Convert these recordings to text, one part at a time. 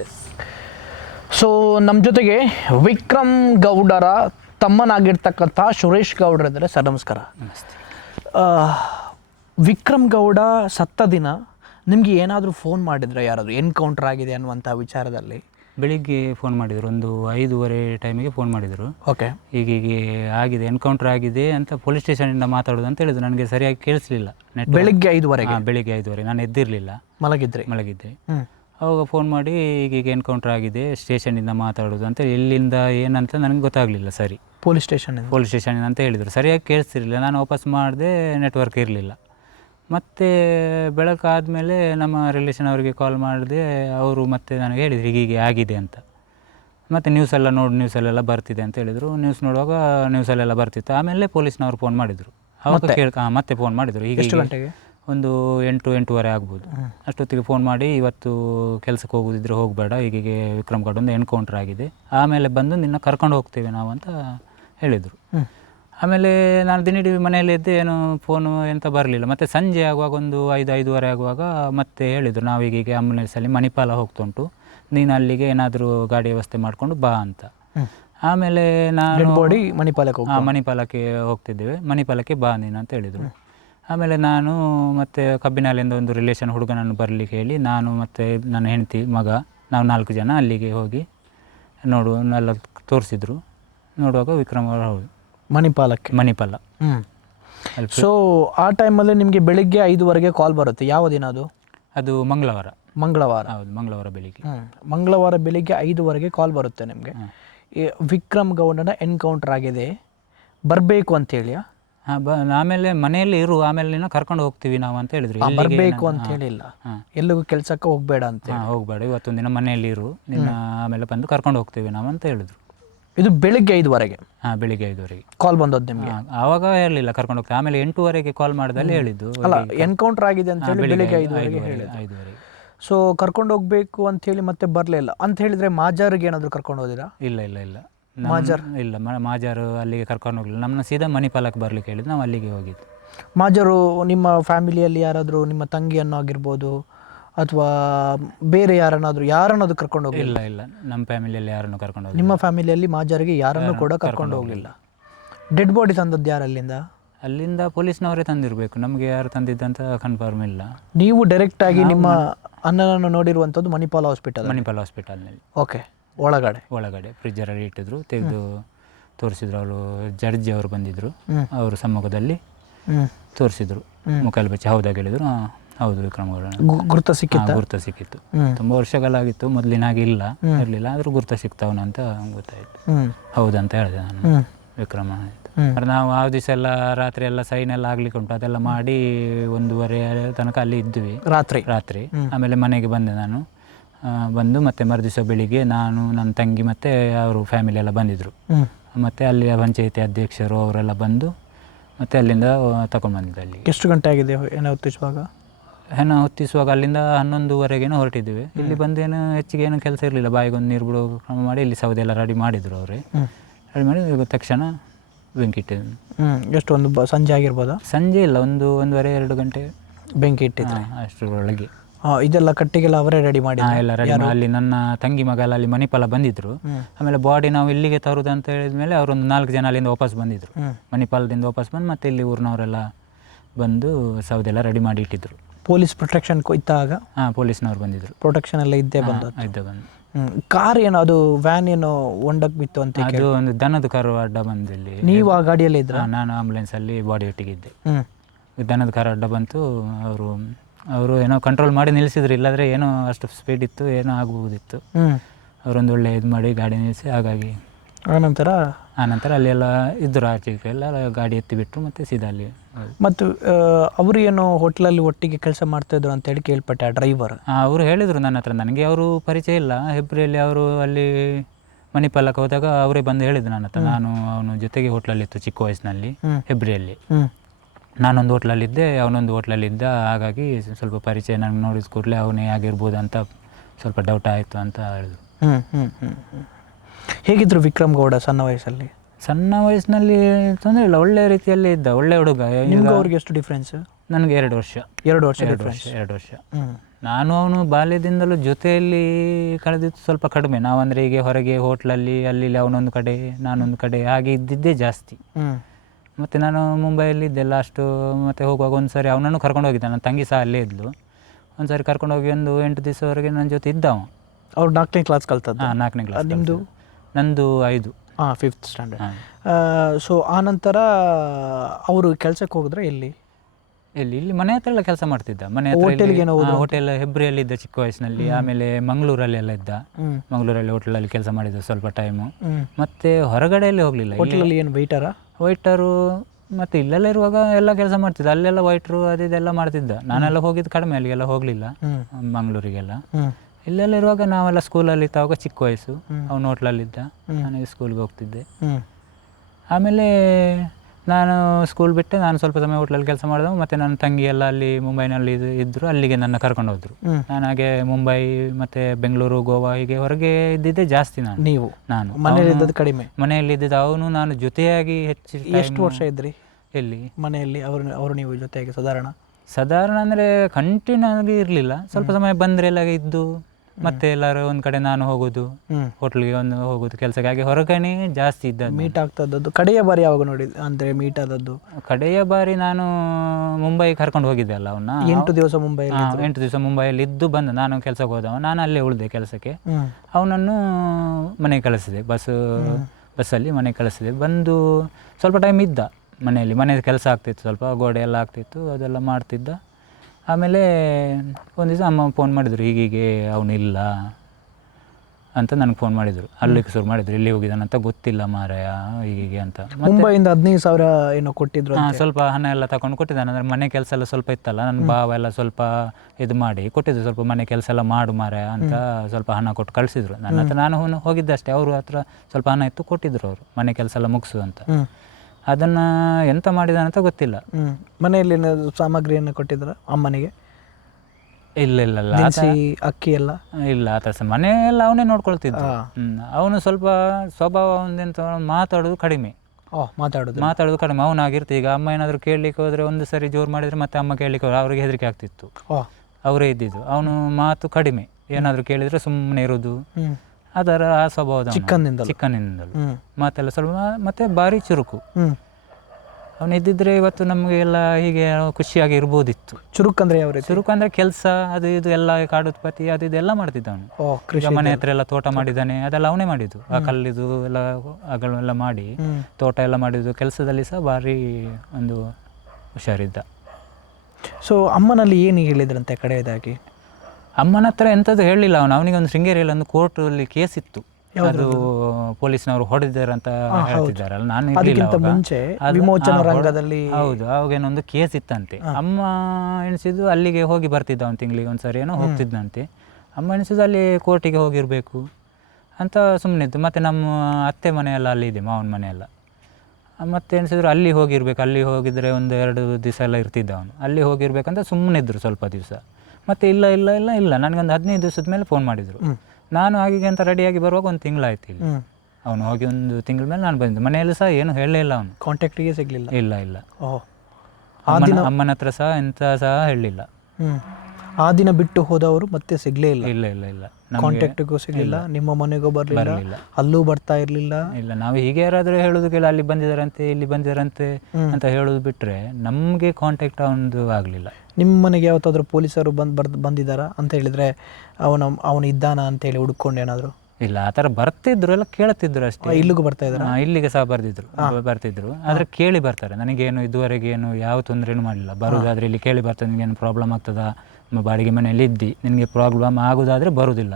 S so ನಮ್ಮ ಜೊತೆಗೆ ವಿಕ್ರಮ್ ಗೌಡರ ತಮ್ಮನಾಗಿರ್ತಕ್ಕಂಥ ಸುರೇಶ್ ಗೌಡರಿದ್ದಾರೆ ಸರ್ ನಮಸ್ಕಾರ. ವಿಕ್ರಮ್ ಗೌಡ ಸತ್ತ ದಿನ ನಿಮಗೆ ಏನಾದರೂ ಫೋನ್ ಮಾಡಿದ್ರೆ ಯಾರಾದರೂ ಎನ್ಕೌಂಟರ್ ಆಗಿದೆ ಅನ್ನುವಂಥ ವಿಚಾರದಲ್ಲಿ? ಬೆಳಿಗ್ಗೆ ಫೋನ್ ಮಾಡಿದರು. ಒಂದು ಐದೂವರೆ ಟೈಮಿಗೆ ಫೋನ್ ಮಾಡಿದರು. ಓಕೆ ಹೀಗೆ ಆಗಿದೆ ಎನ್ಕೌಂಟರ್ ಆಗಿದೆ ಅಂತ ಪೊಲೀಸ್ ಸ್ಟೇಷನಿಂದ ಮಾತಾಡೋದು ಅಂತ ಹೇಳಿದ್ರು. ನನಗೆ ಸರಿಯಾಗಿ ಕೇಳಿಸ್ಲಿಲ್ಲ. ನೆಟ್ ಬೆಳಿಗ್ಗೆ ಐದುವರೆಗೆ? ಬೆಳಿಗ್ಗೆ ಐದುವರೆ ನಾನು ಎದ್ದಿರಲಿಲ್ಲ. ಮಲಗಿದ್ರೆ? ಮಲಗಿದ್ದೆ. ಅವಾಗ ಫೋನ್ ಮಾಡಿ ಹೀಗೀಗೆ ಎನ್ಕೌಂಟರ್ ಆಗಿದೆ ಸ್ಟೇಷನಿಂದ ಮಾತಾಡೋದು ಅಂತ ಎಲ್ಲಿಂದ ಏನಂತ ನನಗೆ ಗೊತ್ತಾಗಲಿಲ್ಲ ಸರಿ. ಪೊಲೀಸ್ ಸ್ಟೇಷನ್ ಪೊಲೀಸ್ ಸ್ಟೇಷನ್ ಅಂತ ಹೇಳಿದರು. ಸರಿಯಾಗಿ ಕೇಳಿಸ್ತಿರ್ಲಿಲ್ಲ. ನಾನು ವಾಪಸ್ ಮಾಡಿದೆ ನೆಟ್ವರ್ಕ್ ಇರಲಿಲ್ಲ. ಮತ್ತು ಬೆಳಕಾದಮೇಲೆ ನಮ್ಮ ರಿಲೇಷನ್ ಅವರಿಗೆ ಕಾಲ್ ಮಾಡಿದೆ ಅವರು ಮತ್ತೆ ನನಗೆ ಹೇಳಿದ್ರು ಹೀಗೆ ಆಗಿದೆ ಅಂತ. ಮತ್ತು ನ್ಯೂಸೆಲ್ಲ ನೋಡಿ ನ್ಯೂಸಲ್ಲೆಲ್ಲ ಬರ್ತಿದೆ ಅಂತ ಹೇಳಿದರು. ನ್ಯೂಸ್ ನೋಡುವಾಗ ನ್ಯೂಸಲ್ಲೆಲ್ಲ ಬರ್ತಿತ್ತು. ಆಮೇಲೆ ಪೊಲೀಸ್ನವರು ಫೋನ್ ಮಾಡಿದರು. ಅವಾಗ ಕೇಳ್ಕ ಮತ್ತೆ ಫೋನ್ ಮಾಡಿದರು. ಈಗ ಎಷ್ಟು ಗಂಟೆಗೆ? ಒಂದು ಎಂಟು ಎಂಟೂವರೆ ಆಗ್ಬೋದು. ಅಷ್ಟೊತ್ತಿಗೆ ಫೋನ್ ಮಾಡಿ ಇವತ್ತು ಕೆಲಸಕ್ಕೆ ಹೋಗೋದಿದ್ರೆ ಹೋಗಬೇಡ ಹೀಗೆ ವಿಕ್ರಮ್ ಗೌಡ ಒಂದು ಎನ್ಕೌಂಟ್ರ್ ಆಗಿದೆ. ಆಮೇಲೆ ಬಂದು ನಿನ್ನ ಕರ್ಕೊಂಡು ಹೋಗ್ತೇವೆ ನಾವು ಅಂತ ಹೇಳಿದರು. ಆಮೇಲೆ ನಾನು ದಿನಡಿ ಮನೆಯಲ್ಲಿ ಇದ್ದೆ ಏನು ಫೋನು ಎಂತ ಬರಲಿಲ್ಲ. ಮತ್ತು ಸಂಜೆ ಆಗುವಾಗ ಒಂದು ಐದು ಐದೂವರೆ ಆಗುವಾಗ ಮತ್ತೆ ಹೇಳಿದರು ನಾವು ಈಗೀಗ ಆಂಬುಲೆನ್ಸಲ್ಲಿ ಮಣಿಪಾಲ ಹೋಗ್ತುಂಟು. ನೀನು ಅಲ್ಲಿಗೆ ಏನಾದರೂ ಗಾಡಿ ವ್ಯವಸ್ಥೆ ಮಾಡಿಕೊಂಡು ಬಾ ಅಂತ. ಆಮೇಲೆ ನಾನು ಮಣಿಪಾಲಕ್ಕೆ ಮಣಿಪಾಲಕ್ಕೆ ಹೋಗ್ತಿದ್ದೇವೆ. ಮಣಿಪಾಲಕ್ಕೆ ಬಾ ನೀನು ಅಂತ ಹೇಳಿದರು. ಆಮೇಲೆ ನಾನು ಮತ್ತು ಕಬ್ಬಿನಲ್ಲಿಂದ ಒಂದು ರಿಲೇಷನ್ ಹುಡುಗನನ್ನು ಬರಲಿಕ್ಕೆ ಹೇಳಿ ನಾನು ಮತ್ತು ನನ್ನ ಹೆಂಡತಿ ಮಗ ನಾವು ನಾಲ್ಕು ಜನ ಅಲ್ಲಿಗೆ ಹೋಗಿ ನೋಡು ಎಲ್ಲ ತೋರಿಸಿದ್ರು. ನೋಡುವಾಗ ವಿಕ್ರಮ್ ಅವರು ಹೌದು ಮಣಿಪಾಲಕ್ಕೆ? ಮಣಿಪಾಲ. ಸೊ ಆ ಟೈಮಲ್ಲಿ ನಿಮಗೆ ಬೆಳಿಗ್ಗೆ ಐದುವರೆಗೆ ಕಾಲ್ ಬರುತ್ತೆ. ಯಾವ ದಿನ ಅದು? ಅದು ಮಂಗಳವಾರ. ಮಂಗಳವಾರ. ಹೌದು ಮಂಗಳವಾರ ಬೆಳಿಗ್ಗೆ. ಮಂಗಳವಾರ ಬೆಳಿಗ್ಗೆ ಐದುವರೆಗೆ ಕಾಲ್ ಬರುತ್ತೆ ನಿಮಗೆ. ವಿಕ್ರಮ್ ಗೌಡನ ಎನ್ಕೌಂಟರ್ ಆಗಿದೆ. ಬರಬೇಕು ಅಂತೇಳಿ ಹಾಂ ಬ ಆಮೇಲೆ ಮನೆಯಲ್ಲಿ ಇರು ಆಮೇಲೆ ನೀನು ಕರ್ಕೊಂಡು ಹೋಗ್ತೀವಿ ನಾವು ಅಂತ ಹೇಳಿದ್ರು. ಬರಬೇಕು ನಾನು- ಅಂತ ಹಾಂ. ಹೇಳಿಲ್ಲ. ಹಾಂ. ಎಲ್ಲಿಗೂ ಕೆಲ್ಸಕ್ಕೆ ಹೋಗ್ಬೇಡ ಅಂತ ಹೋಗ್ಬೇಡ ಹೋಗಬೇಡ. ಇವತ್ತೊಂದು ದಿನ ಮನೆಯಲ್ಲಿ ಇರು. ನಿನ್ನ ಆಮೇಲೆ ಬಂದು ಕರ್ಕೊಂಡು ಹೋಗ್ತೀವಿ ನಾವು ಅಂತ ಹೇಳಿದ್ರು. ಇದು ಬೆಳಿಗ್ಗೆ ಐದುವರೆಗೆ? ಹಾಂ ಬೆಳಿಗ್ಗೆ ಐದುವರೆಗೆ. ಕಾಲ್ ಬಂದದ್ದು ನಿಮಗೆ? ಹಾಂ, ಆವಾಗ ಹೇಳಲಿಲ್ಲ ಕರ್ಕೊಂಡು ಹೋಗ್ತೀವಿ. ಆಮೇಲೆ ಎಂಟೂವರೆಗೆ ಕಾಲ್ ಮಾಡಿದಲ್ಲಿ ಹೇಳಿದ್ದು. ಅಲ್ಲ ಎನ್ಕೌಂಟರ್ ಆಗಿದೆ ಅಂತ ಹೇಳಿ ಬೆಳಿಗ್ಗೆ ಐದುವರೆಗೆ ಐದುವರೆ ಐದುವರೆಗೆ. ಸೊ ಕರ್ಕೊಂಡು ಹೋಗ್ಬೇಕು ಅಂತ ಹೇಳಿ ಮತ್ತೆ ಬರಲಿಲ್ಲ. ಅಂತ ಹೇಳಿದ್ರೆ ಮಾಜಾರಿಗೆ ಏನಾದರೂ ಕರ್ಕೊಂಡು ಹೋದಿರಾ? ಇಲ್ಲ ಇಲ್ಲ ಇಲ್ಲ. ನಮ್ಮ- ಇಲ್ಲ ಮ- ಮಾಜಾರು ಅಲ್ಲಿಗೆ ಕರ್ಕೊಂಡು ಹೋಗಲಿಲ್ಲ. ನಮ್ಮನ್ನ ಸೀದಾ ಮಣಿಪಾಲಕ್ಕೆ ಬರ್ಲಿಕ್ಕೆ ಹೇಳಿದ್ದು ನಾವು ಅಲ್ಲಿಗೆ ಹೋಗಿದ್ದು. ಮಾಜರು ನಿಮ್ಮ ಫ್ಯಾಮಿಲಿಯಲ್ಲಿ ಯಾರಾದರೂ ನಿಮ್ಮ ತಂಗಿಯನ್ನು ಆಗಿರ್ಬೋದು ಅಥವಾ ಬೇರೆ ಯಾರನ್ನಾದರೂ ಯಾರನ್ನಾದ್ರೂ ಕರ್ಕೊಂಡು ಹೋಗಿ ಇಲ್ಲ ಇಲ್ಲ. ನಮ್ಮ ಫ್ಯಾಮಿಲಿಯಲ್ಲಿ ಯಾರನ್ನು ಕರ್ಕೊಂಡು ಹೋಗಿ ನಿಮ್ಮ ಫ್ಯಾಮಿಲಿಯಲ್ಲಿ ಮಾಜರಿಗೆ ಯಾರನ್ನು ಕೂಡ ಕರ್ಕೊಂಡು ಹೋಗಲಿಲ್ಲ. ಡೆಡ್ ಬಾಡಿ ತಂದದ್ದು ಯಾರು ಅಲ್ಲಿಂದ ಪೊಲೀಸ್ನವರೇ ತಂದಿರಬೇಕು. ನಮಗೆ ಯಾರು ತಂದಿದ್ದಂತ ಕನ್ಫರ್ಮ್ ಇಲ್ಲ. ನೀವು ಡೈರೆಕ್ಟ್ ಆಗಿ ನಿಮ್ಮ ಅನ್ನನನ್ನು ನೋಡಿರುವಂಥದ್ದು ಮಣಿಪಾಲ ಹಾಸ್ಪಿಟಲ್ ಮಣಿಪಾಲ್ ಹಾಸ್ಪಿಟಲ್ನಲ್ಲಿ ಓಕೆ ಒಳಗಡೆ. ಒಳಗಡೆ. ಫ್ರಿಜ್ಜರಲ್ಲಿ ಇಟ್ಟಿದ್ರು ತೆಗೆದು ತೋರಿಸಿದ್ರು. ಅವರು ಜಡ್ಜಿ ಅವರು ಬಂದಿದ್ರು. ಅವರು ಸಮ್ಮುಖದಲ್ಲಿ ತೋರಿಸಿದ್ರು. ಮುಖಲ್ಲಿ ಬಚ್ಚಿ ಹೌದಾಗ ಹೇಳಿದ್ರು ಹೌದು ವಿಕ್ರಮ ಗುರುತ ಸಿಕ್ಕಿತ್ತು? ಗುರುತ ಸಿಕ್ಕಿತ್ತು. ತುಂಬಾ ವರ್ಷಗಳಾಗಿತ್ತು ಮೊದಲಿನ ಹಾಗೆ ಇಲ್ಲ ಇರಲಿಲ್ಲ ಆದರೂ ಗುರುತ ಸಿಗ್ತಾವನ ಅಂತ ಗೊತ್ತಾಯಿತು. ಹೌದಂತ ಹೇಳಿದೆ ನಾನು. ವಿಕ್ರಮ ಆಯ್ತು. ನಾವು ಆ ದಿವಸ ಎಲ್ಲ ರಾತ್ರಿ ಎಲ್ಲ ಸೈನ್ ಎಲ್ಲ ಆಗ್ಲಿಕ್ಕೆ ಉಂಟು ಅದೆಲ್ಲ ಮಾಡಿ ಒಂದೂವರೆ ತನಕ ಅಲ್ಲಿ ಇದ್ವಿ. ರಾತ್ರಿ. ರಾತ್ರಿ. ಆಮೇಲೆ ಮನೆಗೆ ಬಂದೆ ನಾನು. ಬಂದು ಮತ್ತೆ ಮರುದಿವಸ ಬೆಳಿಗ್ಗೆ ನಾನು ನನ್ನ ತಂಗಿ ಮತ್ತು ಅವರು ಫ್ಯಾಮಿಲಿ ಎಲ್ಲ ಬಂದಿದ್ದರು ಮತ್ತೆ ಅಲ್ಲಿ ಪಂಚಾಯತಿ ಅಧ್ಯಕ್ಷರು ಅವರೆಲ್ಲ ಬಂದು ಮತ್ತೆ ಅಲ್ಲಿಂದ ತಗೊಂಡು ಬಂದಿದ್ದೆ ಅಲ್ಲಿ ಎಷ್ಟು ಗಂಟೆ ಆಗಿದೆ ಏನೋ ಹೊತ್ತಿಸುವಾಗ ಹೆಣ ಹೊತ್ತಿಸುವಾಗ ಅಲ್ಲಿಂದ ಹನ್ನೊಂದುವರೆಗೇನೋ ಹೊರಟಿದ್ದೀವಿ. ಇಲ್ಲಿ ಬಂದೇನು ಹೆಚ್ಚಿಗೆ ಏನು ಕೆಲಸ ಇರಲಿಲ್ಲ. ಬಾಯಿಗೆ ಒಂದು ನೀರು ಬಿಡೋ ಕ್ರಮ ಮಾಡಿ ಇಲ್ಲಿ ಸೌದೆ ಎಲ್ಲ ರೆಡಿ ಮಾಡಿದರು ಅವರೇ. ರೆಡಿ ಮಾಡಿ ತಕ್ಷಣ ಬೆಂಕಿ ಇಟ್ಟಿದ್ದು ಹ್ಞೂ ಎಷ್ಟು ಒಂದು ಸಂಜೆ ಆಗಿರ್ಬೋದಾ? ಸಂಜೆ ಇಲ್ಲ ಒಂದು ಒಂದೂವರೆ ಎರಡು ಗಂಟೆ. ಬೆಂಕಿ ಇಟ್ಟಿದ್ದೆ ಅಷ್ಟರೊಳಗೆ. ಇದೆಲ್ಲ ಕಟ್ಟಿಗೆಲ್ಲ ಅವರೇ ರೆಡಿ ಮಾಡಿ ಎಲ್ಲ ರೆಡಿ ಅಲ್ಲಿ ನನ್ನ ತಂಗಿ ಮಗ ಎಲ್ಲ ಅಲ್ಲಿ ಮಣಿಪಾಲ ಬಂದಿದ್ರು. ಆಮೇಲೆ ಬಾಡಿ ನಾವು ಇಲ್ಲಿಗೆ ತರುದು ಅಂತ ಹೇಳಿದ್ಮೇಲೆ ಅವರೊಂದು ನಾಲ್ಕು ಜನ ಅಲ್ಲಿಂದ ವಾಪಸ್ ಬಂದಿದ್ರು. ಮಣಿಪಾಲದಿಂದ ವಾಪಸ್ ಬಂದು ಮತ್ತೆ ಇಲ್ಲಿ ಊರಿನವರೆಲ್ಲ ಬಂದು ಸೌದೆ ಎಲ್ಲ ರೆಡಿ ಮಾಡಿ ಇಟ್ಟಿದ್ರು. ಪೊಲೀಸ್ ಪ್ರೊಟೆಕ್ಷನ್ ಇದ್ದಾಗ ಹಾಂ ಪೊಲೀಸ್ನವ್ರು ಬಂದಿದ್ರು. ಪ್ರೊಟೆಕ್ಷನ್ ಎಲ್ಲ ಇದ್ದೇ ಬಂದು ಇದ್ದೇ ಬಂದು. ಕಾರ್ ಏನೋ ಅದು ವ್ಯಾನ್ ಏನೋ ಒಂಡಕ್ಕೆ ಬಿತ್ತು ಅಂತ ಅದು ಒಂದು ದನದ ಕಾರು ಅಡ್ಡ ಬಂದು ಇಲ್ಲಿ. ನೀವು ಆ ಗಾಡಿಯಲ್ಲಿ ಇದ್ರ? ನಾನು ಆಂಬುಲೆನ್ಸ್ ಅಲ್ಲಿ ಬಾಡಿ ಒಟ್ಟಿಗಿದ್ದೆ ಇದ್ದೆ. ದನದ ಕಾರ್ ಅಡ್ಡ ಬಂತು ಅವರು ಅವರು ಏನೋ ಕಂಟ್ರೋಲ್ ಮಾಡಿ ನಿಲ್ಲಿಸಿದ್ರು ಇಲ್ಲಾಂದರೆ ಏನೋ ಅಷ್ಟು ಸ್ಪೀಡ್ ಇತ್ತು ಏನೋ ಆಗ್ಬೋದಿತ್ತು. ಅವರೊಂದು ಒಳ್ಳೆ ಇದು ಮಾಡಿ ಗಾಡಿ ನಿಲ್ಲಿಸಿ ಹಾಗಾಗಿ. ಆನಂತರ? ಆನಂತರ ಅಲ್ಲಿ ಎಲ್ಲ ಇದ್ದರು ಆಚೆ ಈಚೆ ಎಲ್ಲ ಗಾಡಿ ಎತ್ತಿ ಬಿಟ್ಟರು ಮತ್ತು ಸೀದಾ ಅಲ್ಲಿ. ಮತ್ತು ಅವರು ಏನೋ ಹೋಟ್ಲಲ್ಲಿ ಒಟ್ಟಿಗೆ ಕೆಲಸ ಮಾಡ್ತಾಯಿದ್ರು ಅಂತೇಳಿ ಕೇಳ್ಪಟ್ಟೆ ಆ ಡ್ರೈವರ್ ಅವರು ಹೇಳಿದರು ನನ್ನ ಹತ್ರ ನನಗೆ ಅವರು ಪರಿಚಯ ಇಲ್ಲ. ಹೆಬ್ರಿಯಲ್ಲಿ ಅವರು ಅಲ್ಲಿ ಮಣಿಪಾಲಕ್ಕೆ ಹೋದಾಗ ಅವರೇ ಬಂದು ಹೇಳಿದ್ರು ನನ್ನ ಹತ್ರ ನಾನು ಅವನ ಜೊತೆಗೆ ಹೋಟ್ಲಲ್ಲಿತ್ತು ಚಿಕ್ಕ ವಯಸ್ಸಿನಲ್ಲಿ. ಹೆಬ್ರಿಯಲ್ಲಿ ನಾನೊಂದು ಹೋಟ್ಲಲ್ಲಿದ್ದೆ ಅವನೊಂದು ಹೋಟ್ಲಲ್ಲಿದ್ದ ಹಾಗಾಗಿ ಸ್ವಲ್ಪ ಪರಿಚಯ ನಂಗೆ ನೋಡಿದ ಕೂಡಲೇ ಅವನೇ ಆಗಿರ್ಬೋದು ಅಂತ ಸ್ವಲ್ಪ ಡೌಟ್ ಆಯಿತು ಅಂತ ಹೇಳಿದ್ರು. ಹ್ಞೂ ಹ್ಞೂ ಹ್ಞೂ ಹ್ಞೂ ಹೇಗಿದ್ರು ವಿಕ್ರಮ್ ಗೌಡ ಸಣ್ಣ ವಯಸ್ಸಲ್ಲಿ? ಸಣ್ಣ ವಯಸ್ಸಿನಲ್ಲಿ ತೊಂದರೆ ಇಲ್ಲ ಒಳ್ಳೆ ರೀತಿಯಲ್ಲಿ ಇದ್ದ ಒಳ್ಳೆ ಹುಡುಗ. ಈಗ ನಿಮ್ಗೆ ಅವ್ರಿಗೆ ಎಷ್ಟು ಡಿಫ್ರೆನ್ಸ್ ನನಗೆ ಎರಡು ವರ್ಷ. ಎರಡು ವರ್ಷ ಎರಡು ವರ್ಷ ಎರಡು ವರ್ಷ. ಹ್ಞೂ ನಾನು ಅವನು ಬಾಲ್ಯದಿಂದಲೂ ಜೊತೆಯಲ್ಲಿ ಕಳೆದಿದ್ದು ಸ್ವಲ್ಪ ಕಡಿಮೆ. ನಾವಂದರೆ ಹೀಗೆ ಹೊರಗೆ ಹೋಟ್ಲಲ್ಲಿ ಅಲ್ಲಿ ಅವನೊಂದು ಕಡೆ ನಾನೊಂದು ಕಡೆ ಹಾಗೆ ಇದ್ದಿದ್ದೇ ಜಾಸ್ತಿ. ಹ್ಞೂ ಮತ್ತು ನಾನು ಮುಂಬೈಯಲ್ಲಿ ಇದ್ದೆ ಅಷ್ಟು ಮತ್ತು ಹೋಗುವಾಗ ಒಂದು ಸಾರಿ ಅವನನ್ನು ಕರ್ಕೊಂಡು ಹೋಗಿದ್ದೆ. ನನ್ನ ತಂಗಿ ಸಹ ಅಲ್ಲೇ ಇದ್ಲು. ಒಂದು ಸಾರಿ ಕರ್ಕೊಂಡು ಹೋಗಿ ಒಂದು ಎಂಟು ದಿವಸವರೆಗೆ ನನ್ನ ಜೊತೆ ಇದ್ದ ಅವ ಅವ್ರು ನಾಲ್ಕನೇ ಕ್ಲಾಸ್ ಕಲ್ತದ್ದು? ಹಾಂ ನಾಲ್ಕನೇ ಕ್ಲಾಸ್ ನಿಮ್ಮದು ನಂದು ಐದು. ಹಾಂ ಫಿಫ್ತ್ ಸ್ಟ್ಯಾಂಡರ್ಡ್ ಸೊ ಆ ನಂತರ ಅವರು ಕೆಲಸಕ್ಕೆ ಹೋಗಿದ್ರೆ ಎಲ್ಲಿ? ಇಲ್ಲಿ ಇಲ್ಲಿ ಮನೆ ಹತ್ರ ಎಲ್ಲ ಕೆಲಸ ಮಾಡ್ತಿದ್ದ. ಮನೆ ಹತ್ರ ಹೋಟೆಲ್ ಹೆಬ್ರಿಯಲ್ಲಿ ಇದ್ದ ಚಿಕ್ಕ ವಯಸ್ಸಿನಲ್ಲಿ. ಆಮೇಲೆ ಮಂಗಳೂರಲ್ಲಿ ಎಲ್ಲ ಇದ್ದ. ಮಂಗಳೂರಲ್ಲಿ ಹೋಟೆಲಲ್ಲಿ ಕೆಲಸ ಮಾಡಿದ್ದ ಸ್ವಲ್ಪ ಟೈಮು ಮತ್ತೆ ಹೊರಗಡೆಯಲ್ಲಿ ಹೋಗಲಿಲ್ಲ. ಹೋಟೆಲಲ್ಲಿ ಏನು ವೈಟರಾ ವೈಟರು ಮತ್ತು ಇಲ್ಲೆಲ್ಲ ಇರುವಾಗ ಎಲ್ಲ ಕೆಲಸ ಮಾಡ್ತಿದ್ದ. ಅಲ್ಲೆಲ್ಲ ವೈಟ್ರು ಅದು ಇದೆಲ್ಲ ಮಾಡ್ತಿದ್ದ. ನಾನೆಲ್ಲ ಹೋಗಿದ್ದು ಕಡಿಮೆ ಅಲ್ಲಿಗೆಲ್ಲ ಹೋಗಲಿಲ್ಲ. ಮಂಗ್ಳೂರಿಗೆಲ್ಲ. ಇಲ್ಲೆಲ್ಲ ಇರುವಾಗ ನಾವೆಲ್ಲ ಸ್ಕೂಲಲ್ಲಿ ಇತ್ತಾವಾಗ ಚಿಕ್ಕ ವಯಸ್ಸು. ಅವ್ನು ಹೋಟ್ಲಲ್ಲಿದ್ದ. ನನಗೆ ನಾನು ಸ್ಕೂಲ್ಗೆ ಹೋಗ್ತಿದ್ದೆ. ಆಮೇಲೆ ನಾನು ಸ್ಕೂಲ್ ಬಿಟ್ಟೆ ನಾನು ಸ್ವಲ್ಪ ಸಮಯ ಹೋಟ್ಲಲ್ಲಿ ಕೆಲಸ ಮಾಡಿದೆ ಮತ್ತು ನನ್ನ ತಂಗಿ ಎಲ್ಲ ಅಲ್ಲಿ ಮುಂಬೈನಲ್ಲಿ ಇದು ಇದ್ದರು ಅಲ್ಲಿಗೆ ನನ್ನ ಕರ್ಕೊಂಡು ಹೋದರು. ನಾನು ಹಾಗೆ ಮುಂಬೈ ಮತ್ತು ಬೆಂಗಳೂರು ಗೋವಾ ಹೀಗೆ ಹೊರಗೆ ಇದ್ದಿದ್ದೆ ಜಾಸ್ತಿ ನಾನು. ನೀವು? ನಾನು. ಮನೆಯಲ್ಲಿ ಇದ್ದದ್ದು ಕಡಿಮೆ? ಮನೆಯಲ್ಲಿ ಇದ್ದಿದ್ದು ಅವನು ನಾನು ಜೊತೆಯಾಗಿ ಹೆಚ್ಚು ಎಷ್ಟು ವರ್ಷ ಇದ್ರಿ? ಎಲ್ಲಿ? ಮನೆಯಲ್ಲಿ ಅವರು ಅವರು ನೀವು ಜೊತೆಯಾಗಿ ಸಾಧಾರಣ? ಸಾಧಾರಣ ಅಂದರೆ ಕಂಟಿನ್ಯೂ ಆಗಿ ಇರಲಿಲ್ಲ. ಸ್ವಲ್ಪ ಸಮಯ ಬಂದರೆ ಎಲ್ಲ ಇದ್ದು. ಮತ್ತೆ ಎಲ್ಲರೂ ಒಂದ್ ಕಡೆ ನಾನು ಹೋಗೋದು ಹೋಟ್ಲಿಗೆ ಒಂದು ಹೋಗೋದು ಕೆಲಸಕ್ಕೆ. ಹಾಗೆ ಹೊರಗಡೆ ಜಾಸ್ತಿ ಇದ್ದದ್ದು ಮೀಟ್ ಆಗ್ತದ್ದು ಕಡೆಯ ಬಾರಿ ಯಾವಾಗ ನೋಡಿ ಅಂದ್ರೆ ಮೀಟ್ ಆದದ್ದು? ಕಡೆಯ ಬಾರಿ ನಾನು ಮುಂಬೈ ಕರ್ಕೊಂಡು ಹೋಗಿದ್ದೆ ಅಲ್ಲ ಅವನ್ನ ಎಂಟು ದಿವಸ ಮುಂಬೈಯಲ್ಲಿ ಹಾ, ಎಂಟು ದಿವಸ ಮುಂಬೈಯಲ್ಲಿ ಇದ್ದು ಬಂದ ನಾನು ಕೆಲಸಕ್ಕೆ ಹೋದವ. ನಾನು ಅಲ್ಲೇ ಉಳಿದೆ ಕೆಲಸಕ್ಕೆ. ಅವನನ್ನು ಮನೆಗೆ ಕಳಿಸಿದೆ. ಬಸ್ ಬಸ್ಸಲ್ಲಿ ಮನೆಗೆ ಕಳಿಸಿದೆ. ಬಂದು ಸ್ವಲ್ಪ ಟೈಮ್ ಇದ್ದ ಮನೆಯಲ್ಲಿ. ಮನೆಯಲ್ಲಿ ಕೆಲಸ ಆಗ್ತಿತ್ತು ಸ್ವಲ್ಪ ಗೋಡೆ ಎಲ್ಲ ಆಗ್ತಿತ್ತು ಅದೆಲ್ಲ ಮಾಡ್ತಿದ್ದ. ಆಮೇಲೆ ಒಂದು ದಿವಸ ಅಮ್ಮ ಫೋನ್ ಮಾಡಿದರು ಹೀಗೀಗೆ ಅವನಿಲ್ಲ ಅಂತ ನನಗೆ ಫೋನ್ ಮಾಡಿದರು. ಅಲ್ಲಿಗೆ ಶುರು ಮಾಡಿದ್ರು ಇಲ್ಲಿ ಹೋಗಿದ್ದಾನಂತ ಗೊತ್ತಿಲ್ಲ ಮಾರಾಯ ಹೀಗೀಗೆ ಅಂತ. ಮುಂಬೈಯಿಂದ ಹದಿನೈದು ಸಾವಿರ ಏನೋ ಕೊಟ್ಟಿದ್ರು ಹಾಂ ಸ್ವಲ್ಪ ಹಣ ಎಲ್ಲ ತಗೊಂಡು ಕೊಟ್ಟಿದ್ದಾನೆ ಅಂದರೆ ಮನೆ ಕೆಲಸ ಎಲ್ಲ ಸ್ವಲ್ಪ ಇತ್ತಲ್ಲ ನನ್ನ ಭಾವ ಎಲ್ಲ ಸ್ವಲ್ಪ ಇದು ಮಾಡಿ ಕೊಟ್ಟಿದ್ದು ಸ್ವಲ್ಪ ಮನೆ ಕೆಲಸ ಎಲ್ಲ ಮಾಡು ಮಾರಾಯ ಅಂತ ಸ್ವಲ್ಪ ಹಣ ಕೊಟ್ಟು ಕಳಿಸಿದ್ರು. ನನ್ನ ಹತ್ರ ನಾನು ಹೋಗಿ- ಹೋಗಿದ್ದಷ್ಟೇ ಅವರು ಹತ್ರ ಸ್ವಲ್ಪ ಹಣ ಇತ್ತು ಕೊಟ್ಟಿದ್ರು ಅವರು ಮನೆ ಕೆಲಸ ಎಲ್ಲ ಮುಗಿಸು ಅಂತ. ಅದನ್ನು ಎಂತ ಮಾಡಿದಾನಂತ ಗೊತ್ತಿಲ್ಲ. ಮನೆಯಲ್ಲಿ ಏನಾದ್ರು ಸಾಮಗ್ರಿಯನ್ನು ಕೊಟ್ಟಿದ್ರ ಅಮ್ಮನಿಗೆ? ಇಲ್ಲ ಇಲ್ಲ ಇಲ್ಲ. ದಿನಸಿ ಅಕ್ಕಿ ಎಲ್ಲ? ಇಲ್ಲ ಆತ ಸಹ ಮನೆಯೆಲ್ಲ ಅವನೇ ನೋಡ್ಕೊಳ್ತಿದ್ದ ಹ್ಮ್. ಅವನು ಸ್ವಲ್ಪ ಸ್ವಭಾವ ಒಂದೆಂತ ಮಾತಾಡೋದು ಕಡಿಮೆ. ಓ ಮಾತಾಡೋದು. ಮಾತಾಡೋದು ಕಡಿಮೆ. ಅವನಾಗಿರ್ತಿ ಈಗ ಅಮ್ಮ ಏನಾದರೂ ಕೇಳಲಿಕ್ಕೆ ಹೋದ್ರೆ ಒಂದು ಸರಿ ಜೋರು ಮಾಡಿದ್ರೆ ಮತ್ತೆ ಅಮ್ಮ ಕೇಳಲಿಕ್ಕೆ ಹೋದ್ರೆ ಅವ್ರಿಗೆ ಹೆದರಿಕೆ ಆಗ್ತಿತ್ತು. ಓ. ಅವರೇ ಇದ್ದಿದ್ದು. ಅವನು ಮಾತು ಕಡಿಮೆ. ಏನಾದರೂ ಕೇಳಿದ್ರೆ ಸುಮ್ಮನೆ ಇರೋದು. ಅದರ ಆ ಸ್ವಭಾವದ ಚಿಕ್ಕನಿಂದ ಚಿಕ್ಕನಿಂದಲೂ. ಮಾತೆಲ್ಲ ಸ್ವಲ್ಪ ಮತ್ತೆ ಭಾರಿ ಚುರುಕು. ಅವನು ಇದ್ದಿದ್ರೆ ಇವತ್ತು ನಮಗೆ ಎಲ್ಲ ಹೀಗೆ ಖುಷಿಯಾಗಿ ಇರ್ಬೋದಿತ್ತು. ಚುರುಕು ಅಂದ್ರೆ ಯಾವ ರೀತಿ? ಚುರುಕು ಅಂದ್ರೆ ಕೆಲಸ ಅದು ಇದು ಎಲ್ಲ ಕಾಡುತ್ಪತ್ತಿ ಅದು ಇದೆಲ್ಲ ಮಾಡ್ತಿದ್ದ ಅವನು. ಓ ಈಗ ಕೃಷಿ ಮನೆ ಹತ್ರ ಎಲ್ಲ ತೋಟ ಮಾಡಿದ್ದಾನೆ ಅದೆಲ್ಲ ಅವನೇ ಮಾಡಿದ್ದು. ಆ ಕಲ್ಲಿದು ಎಲ್ಲ ಅಗಳೆಲ್ಲ ಮಾಡಿ ತೋಟ ಎಲ್ಲ ಮಾಡಿದ್ದು ಕೆಲಸದಲ್ಲಿ ಸಹ ಭಾರಿ ಒಂದು ಹುಷಾರಿದ್ದ. ಸೊ ಅಮ್ಮನಲ್ಲಿ ಏನು ಹೇಳಿದ್ರಂತೆ ಕಡೆಯದಾಗಿ? ಅಮ್ಮನ ಹತ್ರ ಎಂಥದ್ದು ಹೇಳಿಲ್ಲ ಅವನು. ಅವನಿಗೆ ಒಂದು ಶೃಂಗೇರಿಯಲ್ಲಿ ಒಂದು ಕೋರ್ಟಲ್ಲಿ ಕೇಸ್ ಇತ್ತು. ಅದು ಪೊಲೀಸ್ನವರು ಹೊಡೆದಿದ್ದಾರಂತ ಅಂತ ಹೇಳ್ತಿದ್ದಾರಲ್ಲ ನಾನು ಇರ್ಲಿಲ್ಲ ಮುಂಚೆ ವಿಮೋಚನಾ ರಂಗದಲ್ಲಿ ಹೌದು ಅವಾಗೇನೊಂದು ಕೇಸ್ ಇತ್ತಂತೆ. ಅಮ್ಮ ಎಣಿಸಿದ್ದು ಅಲ್ಲಿಗೆ ಹೋಗಿ ಬರ್ತಿದ್ದ ಅವ್ನು ತಿಂಗಳಿಗೆ ಒಂದ್ಸರಿ ಏನೋ ಹೋಗ್ತಿದ್ದಂತೆ ಅಮ್ಮ ಎಣಿಸಿದ್ದು ಅಲ್ಲಿ ಕೋರ್ಟಿಗೆ ಹೋಗಿರಬೇಕು. ಅಂತ ಸುಮ್ಮನಿತ್ತು ಮತ್ತೆ ನಮ್ಮ ಅತ್ತೆ ಮನೆಯೆಲ್ಲ ಅಲ್ಲಿ ಇದೆ ಮಾವನ ಮನೆಯೆಲ್ಲ. ಮತ್ತೆ ಎಣಿಸಿದ್ರು ಅಲ್ಲಿ ಹೋಗಿರ್ಬೇಕು. ಅಲ್ಲಿ ಹೋಗಿದ್ರೆ ಒಂದು ಎರಡು ದಿವಸ ಎಲ್ಲ ಇರ್ತಿದ್ದ ಅವನು. ಅಲ್ಲಿ ಹೋಗಿರ್ಬೇಕಂತ ಸುಮ್ಮನೆ ಇದ್ರು ಸ್ವಲ್ಪ ದಿವಸ. ಮತ್ತೆ ಇಲ್ಲ ಇಲ್ಲ ಇಲ್ಲ ಇಲ್ಲ. ನನಗೊಂದು ಹದಿನೈದು ದಿವಸದ ಮೇಲೆ ಫೋನ್ ಮಾಡಿದ್ರು. ನಾನು ಹಾಗೆ ಅಂತ ರೆಡಿಯಾಗಿ ಬರುವಾಗ ಒಂದು ತಿಂಗಳಾಯ್ತು ಇಲ್ಲಿ. ಅವನು ಹೋಗಿ ಒಂದು ತಿಂಗಳ ಮೇಲೆ ನಾನು ಬಂದಿದ್ದೆ. ಮನೆಯಲ್ಲಿ ಸಹ ಏನು ಹೇಳಲೇ ಇಲ್ಲ ಅವನು. ಕಾಂಟ್ಯಾಕ್ಟಿಗೆ ಸಿಗಲಿಲ್ಲ. ಇಲ್ಲ ಇಲ್ಲ. ಅಮ್ಮನ ಅಮ್ಮನ ಹತ್ರ ಸಹ ಎಂತ ಸಹ ಹೇಳಲಿಲ್ಲ. ಆ ದಿನ ಬಿಟ್ಟು ಹೋದವರು ಮತ್ತೆ ಸಿಗಲೇ ಇಲ್ಲ. ಇಲ್ಲ ಇಲ್ಲ ಇಲ್ಲ. ಕಾಂಟ್ಯಾಕ್ಟಿಗೂ ಸಿಗಲಿಲ್ಲ ನಿಮ್ಮ ಮನೆಗೂ ಬರಲಿಲ್ಲ ಅಲ್ಲೂ ಬರ್ತಾ ಇರಲಿಲ್ಲ. ಇಲ್ಲ ನಾವು ಹೀಗೆ ಯಾರಾದರೂ ಹೇಳೋದು ಕೇಳ ಅಲ್ಲಿ ಬಂದಿದಾರಂತೆ ಇಲ್ಲಿ ಬಂದಿದಾರಂತೆ ಅಂತ ಹೇಳೋದು ಬಿಟ್ಟರೆ ನಮಗೆ ಕಾಂಟ್ಯಾಕ್ಟ್ ಒಂದು ಆಗಲಿಲ್ಲ. ನಿಮ್ಮ ಮನೆಗೆ ಯಾವತ್ತಾದ್ರೂ ಪೊಲೀಸರು ಬಂದು ಬರ್ದು ಬಂದಿದ್ದಾರಾ ಅಂತ ಹೇಳಿದ್ರೆ ಅವನ ಅವನು ಇದ್ದಾನ ಅಂತೇಳಿ ಹುಡ್ಕೊಂಡು ಏನಾದರೂ? ಇಲ್ಲ ಆ ಥರ ಬರ್ತಿದ್ರು ಎಲ್ಲ ಕೇಳ್ತಿದ್ರು ಅಷ್ಟೇ. ಇಲ್ಲಿಗೂ ಬರ್ತಾ ಇದ್ರು ಇಲ್ಲಿಗೆ ಸಹ ಬರ್ತಿದ್ರು ಬರ್ತಿದ್ರು. ಆದ್ರೆ ಕೇಳಿ ಬರ್ತಾರೆ ನನಗೇನು ಇದುವರೆಗೆ ಏನು ಯಾವ ತೊಂದರೆನೂ ಮಾಡಲಿಲ್ಲ. ಬರೋದಾದ್ರೆ ಇಲ್ಲಿ ಕೇಳಿ ಬರ್ತಾರೆ ನಿಮಗೇನು ಪ್ರಾಬ್ಲಮ್ ಆಗ್ತದಾ? ಮ- ಬಾಡಿಗೆ ಮನೆಯಲ್ಲಿ ಇದ್ದಿ. ನಿನಗೆ ಪ್ರಾಬ್ಲಮ್ ಆಗೋದಾದ್ರೆ ಬರುವುದಿಲ್ಲ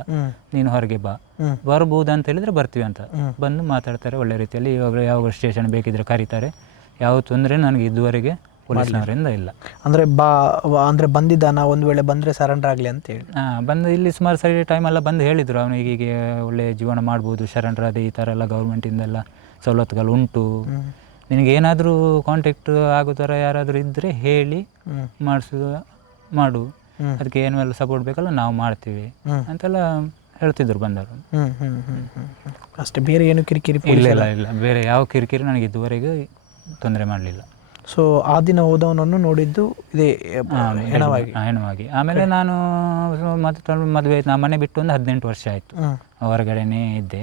ನೀನು ಹೊರಗೆ ಬಾ. ಬರಬಹುದು ಬರ್ಬೋದು ಅಂತ ಹೇಳಿದ್ರೆ ಬರ್ತೀವಿ ಅಂತ. ಬಂದು ಮಾತಾಡ್ತಾರೆ ಒಳ್ಳೆ ರೀತಿಯಲ್ಲಿ. ಇವಾಗ ಯಾವ ಸ್ಟೇಷನ್ ಬೇಕಿದ್ರೆ ಕರೀತಾರೆ. ಯಾವ ತೊಂದರೆ ನನಗೆ ಇದುವರೆಗೆ ಪೊಲೀಸ್ನವರಿಂದ ಇಲ್ಲ. ಅಂದರೆ ಬಾ ಅಂದ್ರೆ ಬಂದಿದ್ದ ಬಂದಿದ್ದಾನ? ಒಂದು ವೇಳೆ ಬಂದರೆ ಸರೆಂಡರ್ ಆಗಲಿ ಅಂತ ಹೇಳಿ. ಹಾ, ಬಂದು ಇಲ್ಲಿ ಸುಮಾರು ಸರಿ ಟೈಮೆಲ್ಲ ಬಂದು ಹೇಳಿದರು. ಅವನು ಹೀಗೆ ಒಳ್ಳೆ ಜೀವನ ಮಾಡ್ಬೋದು ಸರೆಂಡರ್ ಅದೇ ಈ ಥರ ಎಲ್ಲ ಗೌರ್ಮೆಂಟಿಂದೆಲ್ಲ ಸವಲತ್ತುಗಳು ಉಂಟು. ನಿನಗೆ ಏನಾದರೂ ಕಾಂಟ್ಯಾಕ್ಟ್ ಆಗೋ ಥರ ಯಾರಾದರೂ ಇದ್ದರೆ ಹೇಳಿ ಮಾಡಿಸ ಮಾಡು. ಅದಕ್ಕೆ ಏನು ಎಲ್ಲ ಸಪೋರ್ಟ್ ಬೇಕಲ್ಲ ನಾವು ಮಾಡ್ತೀವಿ. ಅಂತೆಲ್ಲ ಹೇಳ್ತಿದ್ರು ಬಂದವರು. ಅಷ್ಟೇ ಬೇರೆ ಏನು ಕಿರಿಕಿರಿ ಇಲ್ಲ ಇಲ್ಲ ಇಲ್ಲ. ಬೇರೆ ಯಾವ ಕಿರಿಕಿರಿ ನನಗೆ ಇದುವರೆಗೆ ತೊಂದರೆ ಮಾಡಲಿಲ್ಲ. ಸೊ ಆ ದಿನ ಹೋದವನನ್ನು ನೋಡಿದ್ದು ಇದೇ ಹೆಣವಾಗಿ. ಹೆಣವಾಗಿ. ಆಮೇಲೆ ನಾನು ಮತ್ತೆ ಮದುವೆ ಆಯ್ತು. ನಾ ಮನೆ ಬಿಟ್ಟು ಒಂದು ಹದಿನೆಂಟು ವರ್ಷ ಆಯಿತು. ಹೊರಗಡೆನೆ ಇದ್ದೆ.